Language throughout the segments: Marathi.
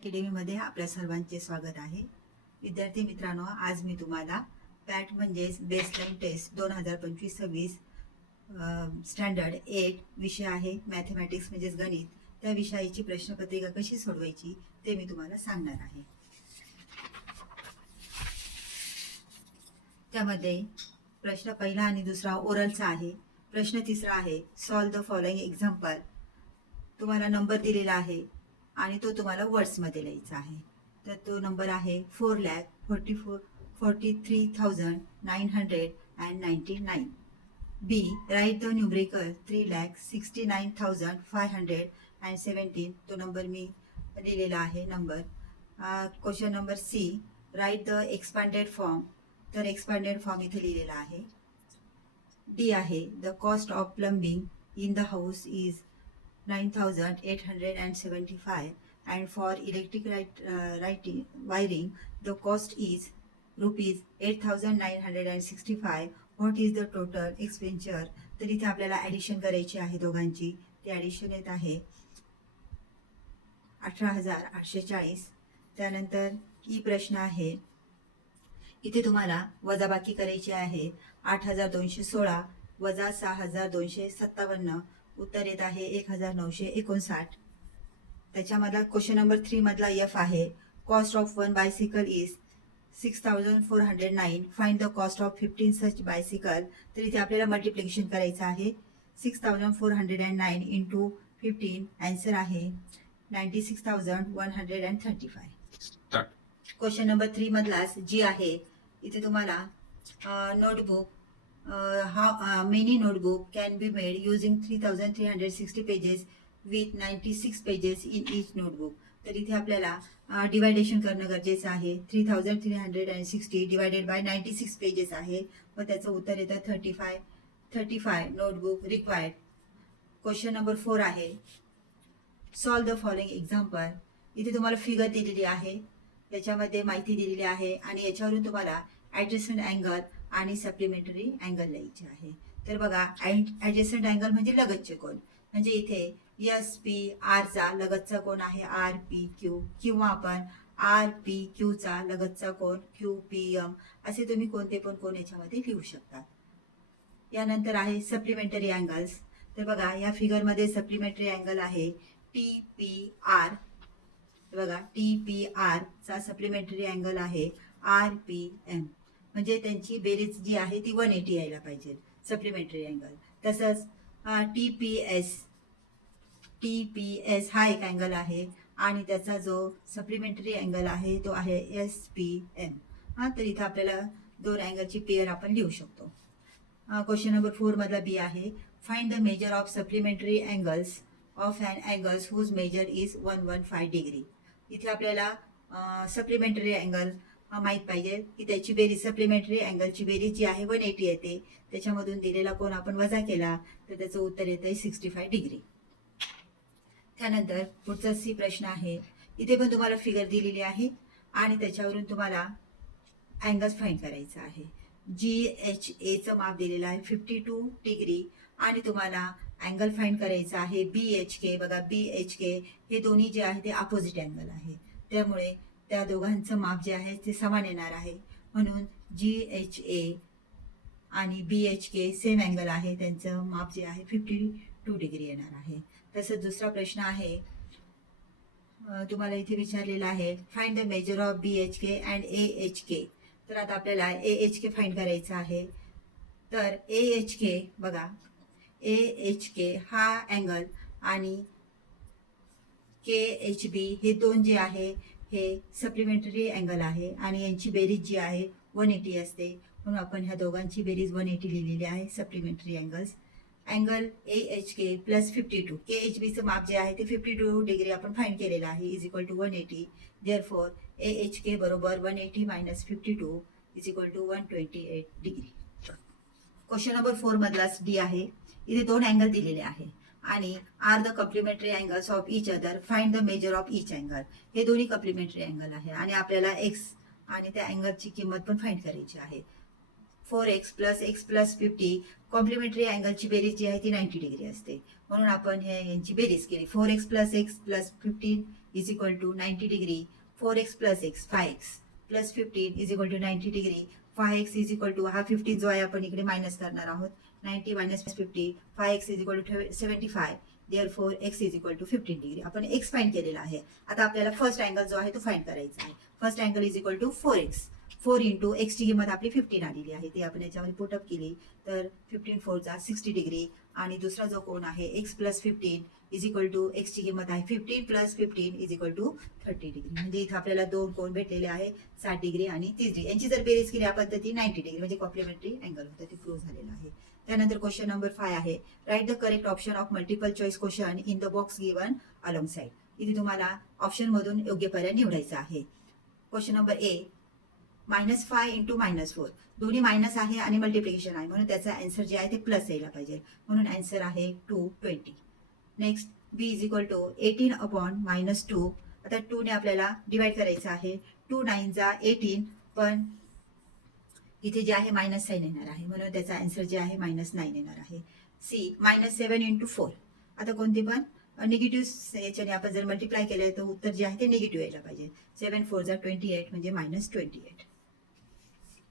अकॅडमीमध्ये आपल्या सर्वांचे स्वागत आहे. विद्यार्थी मित्रांनो, आज मी तुम्हाला पॅट म्हणजेच बेसलाईन टेस्ट 2025-26 स्टँडर्ड 8 विषय आहे मॅथमॅटिक्स म्हणजेच गणित, त्या विषयाची प्रश्नपत्रिका कशी सोडवायची ते मी तुम्हाला सांगणार आहे. त्यामध्ये प्रश्न पहिला आणि दुसरा ओरलचा आहे. प्रश्न तिसरा आहे सॉल्व द फॉलोइंग एक्झाम्पल. तुम्हाला नंबर दिलेला आहे आणि तो तुम्हाला वर्ड्समध्ये लिहायचा आहे. तर तो नंबर आहे 4,43,999. B, write the numerical 3,69,517. तो नंबर मी लिहिलेला आहे number. Question number C, write the expanded form. तर एक्सपांडेड फॉर्म इथे लिहिलेला आहे. डी आहे the cost of plumbing in the house is 9,875 and for electric wiring the cost is rupees 8,965. What is the total expenditure? तर इथे आपल्याला ॲडिशन करायची आहे दोघांची. ती ॲडिशन येत आहे 18,840. त्यानंतर ई प्रश्न आहे. इथे तुम्हाला वजाबाकी करायची आहे. 8,216 वजा 6,257. उत्तर येत आहे 1,959. त्याच्यामधला क्वेश्चन नंबर 3 मधला एफ आहे cost of one bicycle is 6,409. Find the cost of 15 such bicycle. तर इथे आपल्याला मल्टिप्लिकेशन करायचं आहे. 6,409 इंटू 15. आन्सर आहे 96,135. क्वेश्चन नंबर 3 मधलाच जी आहे. इथे तुम्हाला notebook how many notebook can be made using 3,360 pages with 96 pages in each notebook. तर इथे आपल्याला डिवायडेशन करणं गरजेचं आहे. 3,360 डिवायडेड बाय 96 पेजेस आहे व त्याचं उत्तर येतं 35 नोटबुक रिक्वायर्ड. क्वेश्चन नंबर 4 आहे सॉल्व द फॉलोइंग एक्झाम्पल. इथे तुम्हाला फिगर दिलेली आहे, त्याच्यामध्ये माहिती दिलेली आहे आणि याच्यावरून तुम्हाला ॲडजस्टंट अँगल आणि सप्लिमेंटरी अँगल लिहायचे आहे. तर बघा, ॲडजस्टंट अँगल म्हणजे लगतचे कोण. म्हणजे इथे एस पी आरचा लगतचा कोण आहे आर पी क्यू, किंवा आपण आर पी क्यूचा लगतचा कोण क्यू पी एम, असे तुम्ही कोणते पण कोण याच्यामध्ये लिहू शकता. यानंतर आहे सप्लिमेंटरी अँगल्स. तर बघा, या फिगरमध्ये सप्लिमेंटरी अँगल आहे टी पी आर. बघा, टी पी आरचा सप्लिमेंटरी अँगल आहे आर पी एम. म्हणजे त्यांची बेरीज जी आहे ती 180 यायला पाहिजे सप्लिमेंटरी अँगल. तसंच टी पी एस हा एक अँगल आहे आणि त्याचा जो सप्लिमेंटरी अँगल आहे तो आहे एस पी एम. तर इथं आपल्याला दोन अँगलची पेअर आपण लिहू शकतो. क्वेश्चन नंबर 4 मधला बी आहे find the measure of supplementary angles of and angles whose measure is 115 degree. इथे आपल्याला सप्लिमेंटरी अँगल माहीत पाहिजे की त्याची बेरीज, सप्लिमेंटरी अँगलची बेरीज जी आहे 180 येते. त्याच्यामधून दिलेला कोण आपण वजा केला तर त्याचं उत्तर येतं 65 डिग्री. त्यानंतर पुढचा सी प्रश्न आहे. इथे पण तुम्हाला फिगर दिलेली आहे आणि त्याच्यावरून तुम्हाला अँगल्स फाइंड करायचं आहे. GHAचं माप दिलेलं आहे 52 डिग्री आणि तुम्हाला अँगल फाइंड करायचं आहे BHK. बघा, BHK हे दोन्ही जे आहे ते अपोजिट अँगल आहे, त्यामुळे त्या दोघांचं माप जे आहे ते समान येणार आहे. म्हणून GHA आणि BHK सेम अँगल आहे, त्यांचं माप जे आहे 52 डिग्री येणार आहे. तसंच दुसरा प्रश्न आहे तुम्हाला इथे विचारलेला आहे find the measure of BHK and AHK. तर आता आपल्याला AHK फाइंड करायचं आहे. तर AHK बघा, AHK हा अँगल आणि KHB हे दोन जे आहे हे सप्लिमेंटरी अँगल आहे आणि यांची बेरीज जी आहे 180 असते, म्हणून आपण ह्या दोघांची बेरीज 180 लिहिलेली आहे supplementary angles. Angle AHK plus 52, KHBचं माप जे आहे ते 52 डिग्री आपण फाइंड केलेलं आहे is equal to 180. Therefore AHK बरोबर 180 minus 52 is equal to 128 degree. Question number 4 मधलाच डी आहे. इथे दोन अँगल दिलेले आहे आणि are the complementary angles of each other. Find the measure of each angle. हे दोन्ही कॉम्प्लिमेंटरी अँगल आहे आणि आपल्याला एक्स आणि त्या अँगलची किंमत पण फाइंड करायची आहे. 4x प्लस 50 कॉम्प्लिमेंटरी अँगलची बेरीज जी आहे ती 90 डिग्री असते, म्हणून आपण यांची बेरीज केली. 4x plus x plus 15 is equal to 90 degree 4x plus X 5x plus 15 is equal to 90 degree 5x is equal to हा 15 जो आहे आपण इकडे मायनस करणार आहोत 90 minus 50 5x is equal to 75 therefore x is equal to 15 degree आपण x फाइंड केलेला आहे आता आपल्याला फर्स्ट अँगल जो आहे तो फाइंड करायचा आहे first angle is equal to 4x 4 into एक्सची किंमत आपली 15 आलेली आहे ती आपण याच्यामध्ये पुटअप केली तर 15 4 60 डिग्री आणि दुसरा जो कोण आहे x plus 15 is equal to एक्सची किंमत आहे 15 plus 15 is equal to 30 degree म्हणजे इथं आपल्याला दोन कोण भेटलेले आहे 60 डिग्री आणि 30 डिग्री यांची जर बेरीज केली आपण तर ती 90 डिग्री म्हणजे कॉम्प्लिमेंटरी अँगल होतं ते प्रूव्ह झालेलं आहे त्यानंतर क्वेश्चन नंबर 5 आहे write the correct option of multiple choice question in the box given along side इथे तुम्हाला ऑप्शन मधून योग्य पर्याय निवडायचा आहे क्वेश्चन नंबर ए -5 इंटू -4 दोन्ही मायनस आहे आणि मल्टिप्लिकेशन आहे म्हणून त्याचा आन्सर जे आहे ते प्लस यायला पाहिजे म्हणून आन्सर आहे 220 next B is equal to 18 upon -2 आता 2 ने आपल्याला डिवाइड करायचं आहे 2 9 जा 18 पण इथे जे आहे मायनस साइन येणार आहे म्हणून त्याचा आन्सर जे आहे -9 येणार आहे सी -7 इंटू 4 आता कोणती पण निगेटिव्ह याच्याने आपण जर मल्टिप्लाय केलं तर उत्तर जे आहे ते निगेटिव्ह यायला पाहिजे 7 4 जा 28 म्हणजे -28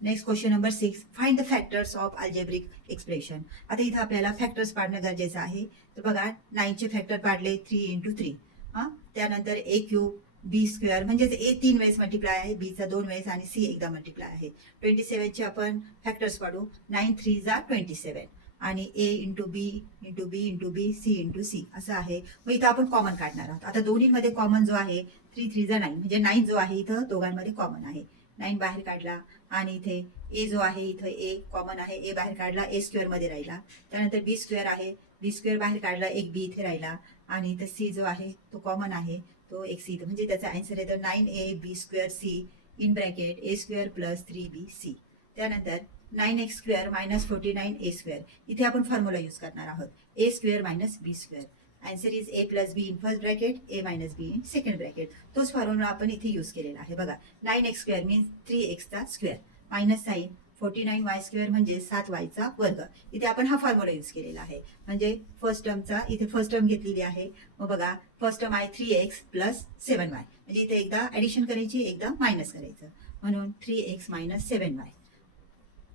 next question number 6 find the factors of algebraic expression आता इथं आपल्याला फॅक्टर्स पाडणं गरजेचं आहे तर बघा 9 चे फॅक्टर पाडले 3 इंटू 3 त्यानंतर ए क्यूब बी स्क्वेअर म्हणजेच ए 3 वेळेस मल्टिप्लाय आहे बी चा 2 वेळेस आणि सी एकदा मल्टिप्लाय आहे 27 चे आपण फॅक्टर्स पाडू 9 3 जा 27 आणि A into B into B into B C into C असं आहे मग इथं आपण कॉमन काढणार आहोत आता दोन्हीमध्ये कॉमन जो आहे 3 3 जा 9 म्हणजे 9 जो आहे इथं दोघांमध्ये कॉमन आहे 9 बाहेर काढला आणि इथे ए जो आहे इथं ए कॉमन आहे ए बाहेर काढला ए स्क्वेअर मध्ये राहिला त्यानंतर बी स्क्वेअर आहे बी स्क्वेअर बाहेर काढला एक बी इथे राहिला आणि इथं सी जो आहे तो कॉमन आहे तो एक सी म्हणजे त्याचा आन्सर येतो 9a B square C in bracket A square plus 3b C त्यानंतर 9x स्क्वेअर -49 ए स्क्वेअर इथे आपण फॉर्म्युला यूज करणार आहोत A square minus B square answer is A plus B in first bracket A minus B in second bracket तोच फॉर्म्युला आपण इथे यूज केलेला आहे बघा 9x स्क्वेअर मीन्स 3x चा square minus sign 49y square म्हणजे 7y चा वर्ग इथे आपण हा फॉर्म्युला यूज केलेला आहे म्हणजे फर्स्ट टर्मचा इथे फर्स्ट टर्म घेतलेली आहे मग बघा फर्स्ट टर्म आहे 3x प्लस 7y म्हणजे इथे एकदा ऍडिशन करायची एकदा मायनस करायचं म्हणून 3x minus 7y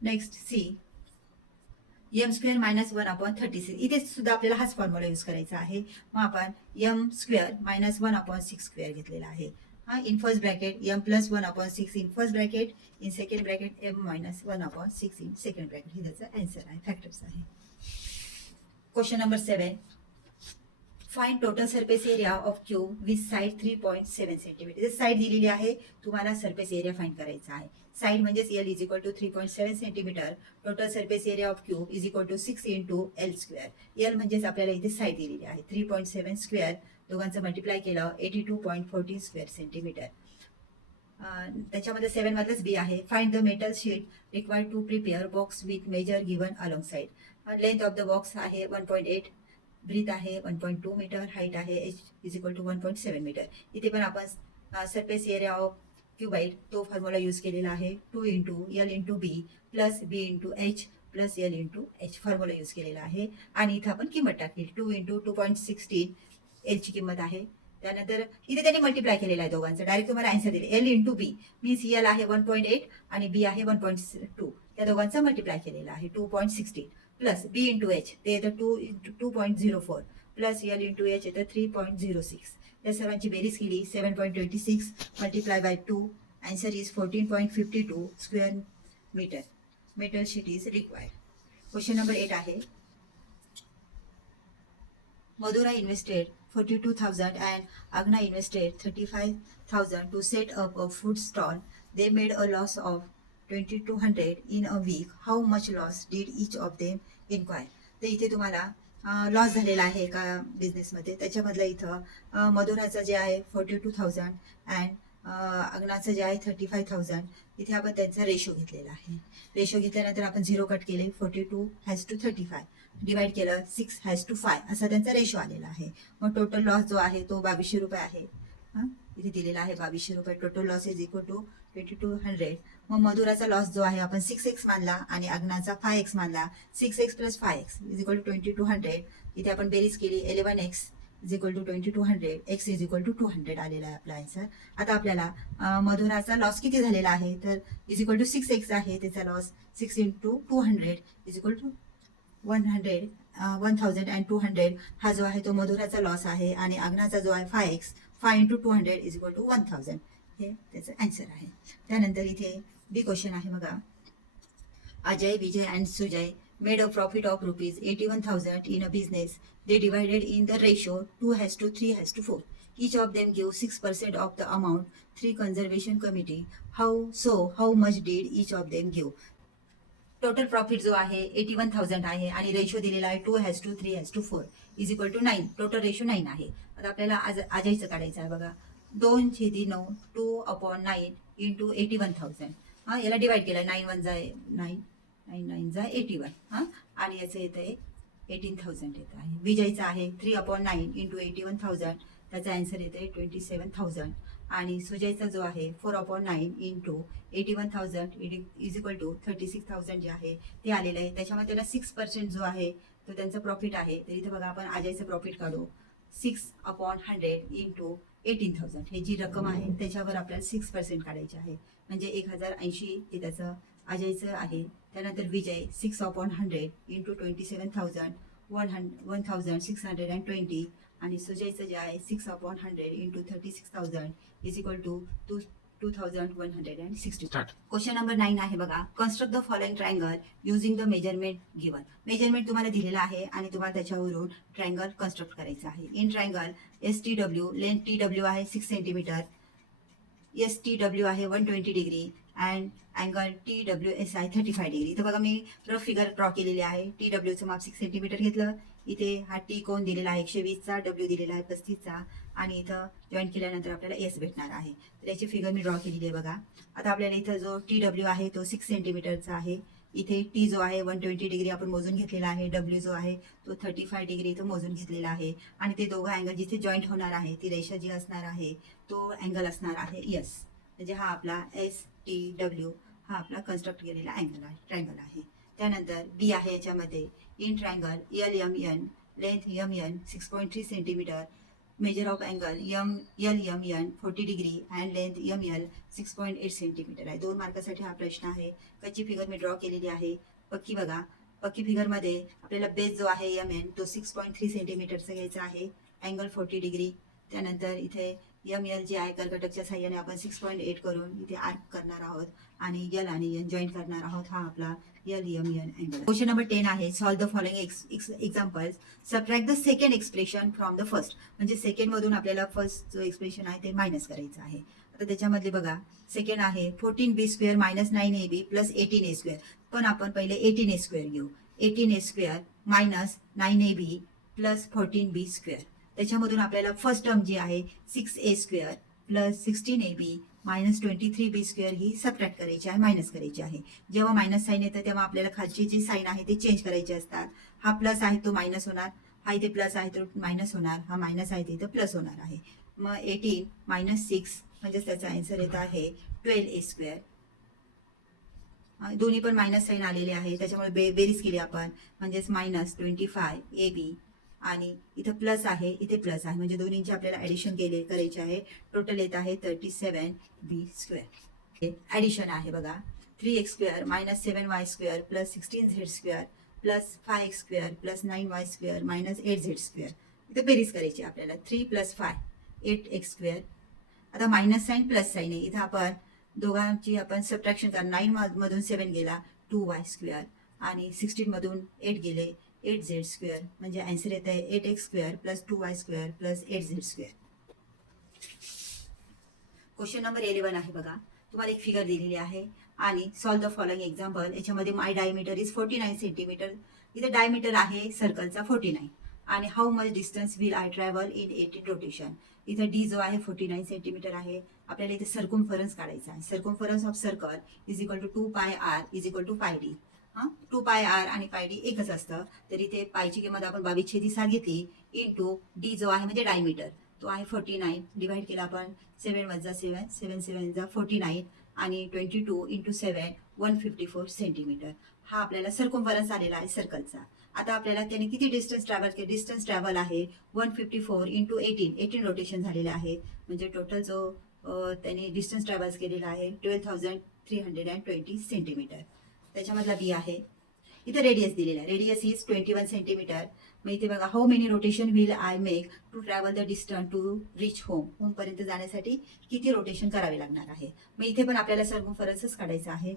next C M square -1 upon 36 इथे सुद्धा आपल्याला हाच फॉर्म्युला यूज करायचा आहे मग आपण एम स्क्वेअर -1 अपॉन 6 स्क्वेअर घेतलेला आहे in first bracket M plus 1 upon 6 in first bracket in second bracket M -1 upon 6 in second bracket हे त्याचा आन्सर आहे फॅक्टर्स आहे question number 7 find total surface area of cube with side 3.7 centimetre side दिलेली आहे तुम्हाला सरफेस एरिया फाइंड करायचा आहे साइड म्हणजेच L is equal to 3.7 centimetre total surface area of cube is equal to 6 into L square L म्हणजेच आपल्याला इथे साइड दिलेली आहे 3.7 स्क्वेअर दोघांचं मल्टिप्लाय केलं 82.14 स्क्वेअर सेंटीमीटर त्याच्यामध्ये 7 मधलंच बी आहे find the metal sheet required to prepare box with measure given along side length of the box आहे 1.8 ब्रीथ आहे 1.2 मीटर हाईट आहे H is equal to 1.7 metre इथे पण आपण सरफेस एरिया ऑफ क्यूबाइड तो फॉर्म्युला यूज केलेला आहे 2 into L into B plus B into H plus L into H formula use केलेला आहे आणि इथं आपण किंमत टाकली 2 इंटू 2.16 एलची किंमत आहे त्यानंतर इथे त्यांनी मल्टिप्लाय केलेला आहे दोघांचं डायरेक्ट तुम्हाला आन्सर दिले एल इंटू बी मीन्स एल आहे 1.8 आणि बी आहे 1.2 त्या दोघांचा मल्टिप्लाय केलेला आहे 2.16 प्लस बी इंटू एच ते येतं 2 into 2.04 plus L into H येतं 3.06 या सर्वांची बेरीज केली 7.26 multiply by 2 answer is 14.52 square metre metal sheet is required question number 8 आहे Madura invested 42,000 and Agna invested 35,000 to set up a food stall. They made a loss of 2,200 in a week. How much loss did each of them incur? तर इथे तुम्हाला लॉस झालेला आहे एका बिझनेसमध्ये त्याच्यामधलं इथं मधुराचं जे आहे 42,000 अँड अग्नाचं जे आहे 35,000 इथे आपण त्यांचा रेशो घेतलेला आहे रेशो घेतल्यानंतर आपण 0 कट केले 42:35 डिवाइड केलं 6:5 असा त्यांचा रेशो आलेला आहे मग टोटल लॉस जो आहे तो 2200 रुपये आहे इथे दिलेला आहे 2200 रुपये total loss is equal to 2,200 मग मधुराचा लॉस जो आहे आपण 6x मानला आणि अग्नाचा 5x मानला 6x plus 5x is equal to 2,200 इथे आपण बेरीज केली 11x is equal to 2200, X is equal to 200 आलेला आहे आपला आन्सर. आता आपल्याला मधुराचा लॉस किती झालेला आहे, तर इज इक्वल टू 6x आहे त्याचा loss. 6 into 200 is equal to 1200 हा जो आहे तो मधुराचा लॉस आहे. आणि अग्नाचा जो आहे 5x, 5 into 200 is equal to 1000. हे त्याचं आन्सर आहे. त्यानंतर इथे बी क्वेश्चन आहे बघा. Ajay, Vijay and Sujay made a profit of rupees 81,000 in a business. They divided in the ratio 2:3:4. Each of them gave 6% of the amount. 3 conservation committee. How much did each of them give? Total profit जो आहे 81,000 आहे आणि रेशो दिलेला आहे 2:3:4 is equal to 9. Total ratio 9 आहे. आता आपल्याला अजयचं काढायचं आहे बघा. 2/9 2/9 इंटू 81,000. हां, याला डिवाइड केलं. 9 1 जा 9, 9 9 जा 81. हां, आणि याचं येतं आहे 18,000 येतं आहे. विजयचं आहे 3/9 इंटू 81,000. त्याचा आन्सर येतं आहे 27,000. आणि सुजयचा जो आहे 4/9 इंटू 81,000 इज इक्वल टू 36,000 जे आहे ते आलेलं आहे. त्याच्यामध्ये त्याला 6% जो आहे तो त्यांचा प्रॉफिट आहे. तर इथे बघा आपण अजयचं प्रॉफिट काढू. 6/100 इंटू 18,000 हे जी रक्कम आहे त्याच्यावर आपल्याला 6% काढायचे आहे. म्हणजे 1080 हे त्याचं अजयचं आहे. त्यानंतर विजय 6/100 इंटू 27,000 1,620. आणि सुजयचं जे आहे 6/100 into 36,000 is equal to 2,160. Question number 9 आहे बघा. Construct the following triangle using the measurement given. Measurement तुम्हाला दिलेलं आहे आणि तुम्हाला त्याच्यावरून ट्रायंगल कन्स्ट्रक्ट करायचं आहे. In triangle STW, length TW आहे 6 सेंटीमीटर, STW आहे 120 डिग्री अँड अँगल TWS आहे 35 डिग्री. इथं बघा मी रफ फिगर ड्रॉ केलेली आहे. TWचं माप 6 सेंटीमीटर घेतलं. इथे हा T कोण दिलेला आहे 120चा, W दिलेला आहे 35चा आणि इथं जॉईन केल्यानंतर आपल्याला S भेटणार आहे. तर याची फिगर मी ड्रॉ केलेली आहे बघा. आता आपल्याला इथं जो TW आहे तो 6 सेंटीमीटरचा आहे. इथे T जो आहे 120 डिग्री आपण मोजून घेतलेला आहे. W जो आहे तो 35 डिग्री इथं मोजून घेतलेला आहे. आणि ते दोघं अँगल जिथे जॉईंट होणार आहे ती रेषा जी असणार आहे तो अँगल असणार आहे S. म्हणजे हा आपला STW हा आपला कन्स्ट्रक्ट केलेला अँगल आहे, ट्रायंगल आहे. त्यानंतर बी आहे याच्यामध्ये. In triangle LMN, length MN 6.3 centimetre, measure of angle LMN 40 degree and length ML 6.8 centimetre आहे. 2 मार्कासाठी हा प्रश्न आहे. कच्ची फिगर मी ड्रॉ केलेली आहे. पक्की बघा. पक्की फिगरमध्ये आपल्याला बेस जो आहे MN तो 6.3 सेंटीमीटरचा घ्यायचा आहे. Angle 40 degree. त्यानंतर इथे ML जे आहे कर्कटकच्या साह्याने आपण 6.8 करून इथे आर्क करणार आहोत आणि L आणि N जॉईन करणार आहोत. हा आपला LMN अँगल. क्वेश्चन नंबर 10 आहे. Solve the following examples. Subtract the second expression from the first. म्हणजे सेकंड मधून आपल्याला फर्स्ट जो एक्सप्रेशन आहे ते मायनस करायचं आहे. आता त्याच्यामधले बघा. सेकंड आहे 14b² minus 9ab plus 18a². पण आपण पहिले 18a² घेऊ. 18a² minus 9ab plus 14b². त्याच्यामधून आपल्याला फर्स्ट टर्म जी आहे 6a² plus 16ab minus 23b² ही सबट्रॅक्ट करायची आहे, मायनस करायची आहे. जेव्हा मायनस साईन येतं तेव्हा आपल्याला खालची जी साईन आहे ते चेंज करायचे असतात. हा प्लस आहे तो मायनस होणार, हा इथे प्लस आहे तो मायनस होणार, हा मायनस आहे ते इथं प्लस होणार आहे. मग 18 मायनस 6 म्हणजेच त्याचा आन्सर येत आहे 12a². दोन्ही पण मायनस साईन आलेले आहे त्याच्यामुळे बेरीज केली आपण म्हणजेच मायनस 25ab आणि इथं प्लस आहे इथे प्लस आहे म्हणजे दोन्हींची आपल्याला ॲडिशन करायचे आहे. टोटल येत आहे 37b². ॲडिशन आहे बघा. 3x² minus 7y² plus 16z² plus 5x² plus 9y² minus 8z². इथं बेरीज करायची आपल्याला. 3 प्लस 5 8x². आता मायनस साईन प्लस साईन आहे. इथं आपण दोघांची आपण सबट्रॅक्शन करा. 9 मधून 7 गेला 2y² आणि 16 मधून 8 गेले 8z² म्हणजे आन्सर येत आहे 8x² plus 2y² plus 8z². Question number 11 आहे बघा. तुम्हाला एक फिगर दिलेली आहे आणि सॉल्व द फॉलोइंग एक्झाम्पल. याच्यामध्ये माय डायमीटर इज 49 सेंटीमीटर. इथे डायमीटर आहे सर्कलचा 49 आणि how much distance will I travel in 18 rotation. इथं डी जो आहे 49 सेंटीमीटर आहे. आपल्याला इथे सर्कम्फरन्स काढायचा आहे. Circumference of circle is equal to 2πr is equal to πd. 2πr आणि πd एकच असतं. तर इथे पायची किंमत आपण 22/7 घेतली इंटू डी जो आहे म्हणजे डायमीटर तो आहे 49 डिवाइड केला आपण 7 वजा 7 7 7 जा 49 आणि 22 इंटू 7 154 सेंटीमीटर. हा आपल्याला सर्कम्फरन्स आलेला आहे सर्कलचा. आता आपल्याला त्याने किती डिस्टन्स ट्रॅव्हल केलं, डिस्टन्स ट्रॅव्हल आहे 154 इंटू 18 रोटेशन झालेले आहे. म्हणजे टोटल जो त्याने डिस्टन्स ट्रॅव्हल्स केलेला आहे 12,320 सेंटीमीटर. त्याच्यामधला बी आहे. इथे रेडियस दिलेला आहे, रेडियस इज 21 सेंटीमीटर. मग इथे बघा, how many rotation will I make to travel the distance to reach होमपर्यंत जाण्यासाठी किती रोटेशन करावे लागणार आहे. मग इथे पण आपल्याला सर्कमफरन्सच काढायचं आहे.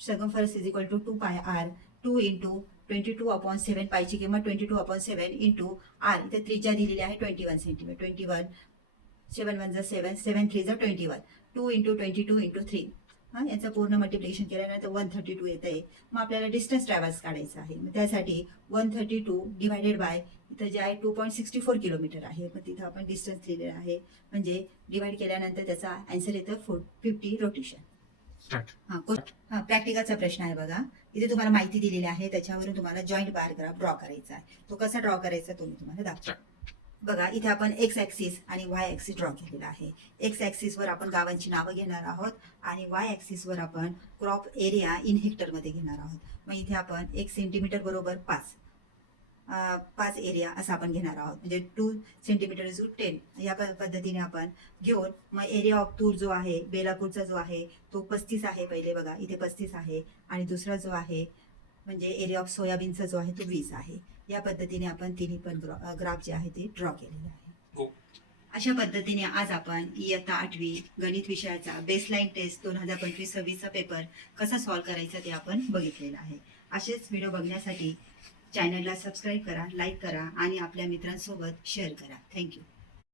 सर्कमफरन्स इज इक्वल टू 2 पाय आर 2 इंटू 22/7. पायची किंमत 22/7 इंटू आर. इथे त्रिज्या दिलेली आहे 21 सेंटीमीटर. 21 7 1 7 7 3 21. 2 into 22 into 3. याचं पूर्ण मल्टिप्लिकेशन केल्यानंतर 132 येत आहे. मग आपल्याला डिस्टन्स ट्रॅव्हल्स काढायचं आहे. मग त्यासाठी 132 डिवायडेड बाय इथं जे आहे 2.64 किलोमीटर आहे. मग तिथं आपण डिस्टन्स लिहिलेलं आहे. म्हणजे डिवाइड केल्यानंतर त्याचा आन्सर येतं 50 रोटेशन. प्रॅक्टिकलचा प्रश्न आहे बघा. इथे तुम्हाला माहिती दिलेली आहे, त्याच्यावरून तुम्हाला जॉईंट बार ग्राफ ड्रॉ करायचा आहे. तो कसा ड्रॉ करायचा तो मी तुम्हाला दाखवतो. बघा, इथे आपण एक्स ऍक्सिस आणि वाय ऍक्सिस ड्रॉ केलेला आहे. एक्स ऍक्सिस वर आपण गावांची नावं घेणार आहोत आणि वाय ऍक्सिस वर आपण क्रॉप एरिया इन हेक्टर मध्ये घेणार आहोत. मग इथे आपण 1 सेंटीमीटर बरोबर 5 एरिया असं आपण घेणार आहोत. म्हणजे 2 सेंटीमीटर इज 10. या पद्धतीने आपण घेऊन मग एरिया ऑफ तूर जो आहे, बेलापूरचा जो आहे तो 35 आहे. पहिले बघा, इथे 35 आहे. आणि दुसरा जो आहे म्हणजे एरिया ऑफ सोयाबीनचा जो आहे तो 20 आहे. या पद्धतीने आपण तिन्ही पण ग्राफ जे आहे ते ड्रॉ केलेले आहे. अशा पद्धतीने आज आपण इयत्ता 8वी गणित विषयाचा बेसलाईन टेस्ट 2025-26चा पेपर कसा सॉल्व्ह करायचा ते आपण बघितलेलं आहे. असेच व्हिडिओ बघण्यासाठी चॅनलला सबस्क्राईब करा, लाईक करा आणि आपल्या मित्रांसोबत शेअर करा. थँक्यू.